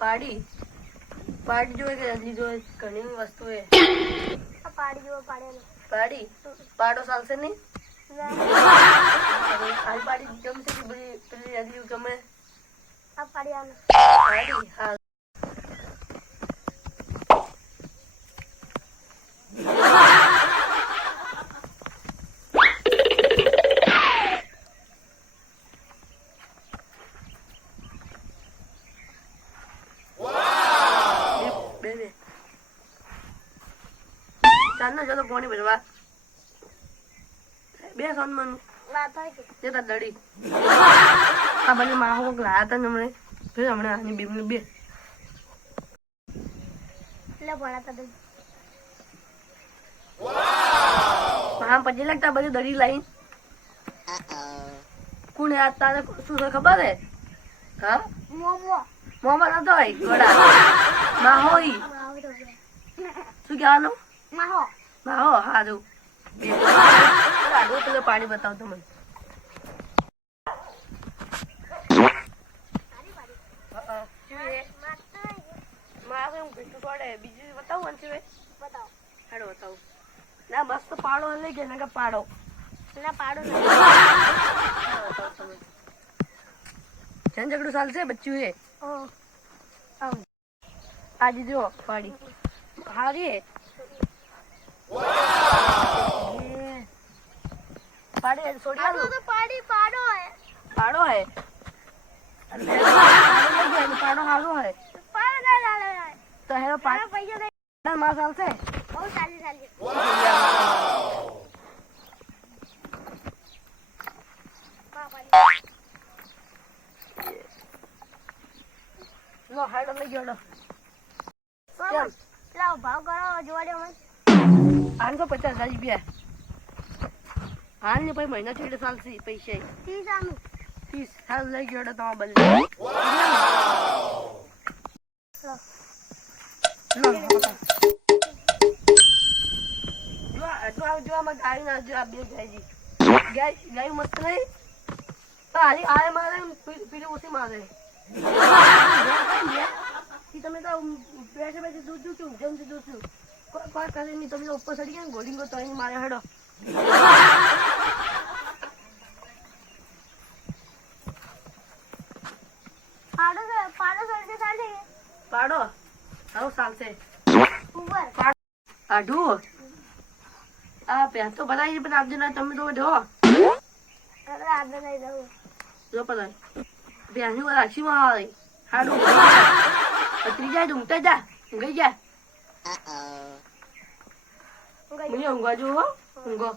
પાડી પાડી જો કે હજી જો ઘણી વસ્તુ હે પાડી જો પાડી પાડો ચાલશે નહીં ખાલી પાડી જમશે કે પેલી હજી ગમે આ પાડી હા ચાલો ચલો કોની ભરવા બે સોનમન જતા દડી આ બને માહો લાયા હતા ને હમણે ફેર હમણાં આની બીમની બે હા પછી લાગતા બધી દડી લાઈ કોને આ તારે શું ખબર હે હા મોમો નતો હોય ગોડા માહો શું કહેવાનું માહો હારું પેલો પાણી બતાવતો મને બીજું બતાવું બતાવું ના મસ્ત પાડો લઈ ગયા ને પાડો ઝઘડું ચાલશે બચ્ચું એ આજે જો પાડી હારી પાડી છોડી પાડો હે પાડો હારો હે તો હેરો પાડો પૈસા માં ચાલશે બહુ ચાલી લો હાડો લઈ ગયો ભાવ કરો જોવા દે 550 રૂપિયા હાલ ને પછી મહિના છેડે ચાલશે પૈસા 30 હાલ લઈ ગયો તમારા બદલે ગાય ના જો બે ગાય મસ્ત નહીં હારી આ મારે પીલી ઓછી મારે તમે તો બેસે બેસે દૂધ છું જમથી દૂધ છું કોઈ કરે નહીં તમે ઉપર ચડી ગયા ને ગોળીંગો તો અહીં મારે હેડો પાડો આવું ચાલશે આઢું આ પ્યાસ તો બનાવી પણ આપજો ના તમે તો જો જો પતા પ્યાસની વાર રાખીમાં આવે હાડું પતરી જાય તો ઊંઘતા જા ઊંઘાઈ જા મને ઊંઘવા જો હો ઊંઘો